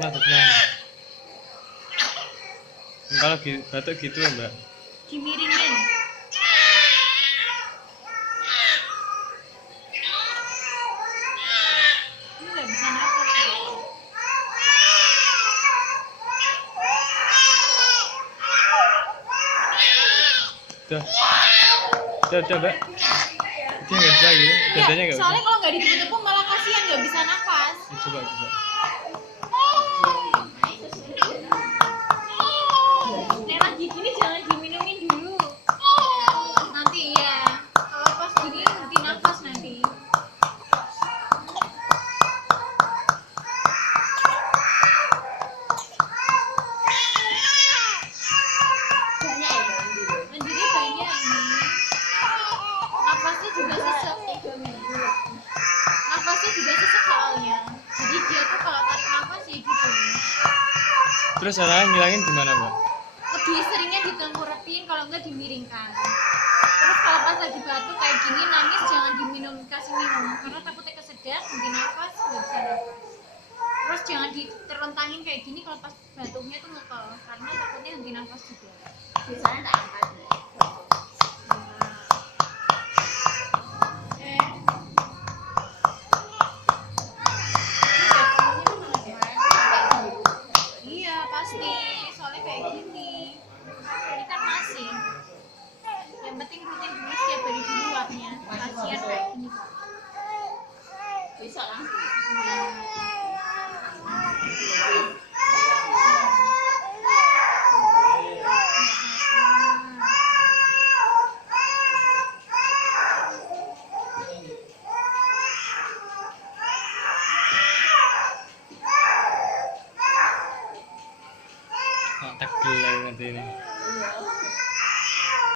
Maksudnya kalau batuk gitu Mbak, dimiringin. Ini nggak bisa nafas ya. udah Mbak, itu nggak bisa gitu, dadanya nggak bisa. Soalnya kalau nggak ditepuk malah kasihan nggak bisa nafas. Coba Nek lagi gini jangan diminumin dulu. Nanti ya, kalau pas gini henti nafas nanti. Lanjutnya banyak ini. Nafasnya juga sesek. Nafasnya juga sesek soalnya. Jadi dia tuh kalau tarik nafas ya gitu. Terus caranya ngilangin gimana Mbak? Lebih seringnya ditengkurapin, kalau enggak dimiringkan. Terus kalau pas lagi batuk kayak gini nangis jangan kasih minum karena takutnya kesedap, henti nafas nggak bisa nafas. Terus jangan diterentangin kayak gini kalau pas batuknya tuh ngekel karena takutnya henti nafas juga. Biasanya tak angkat.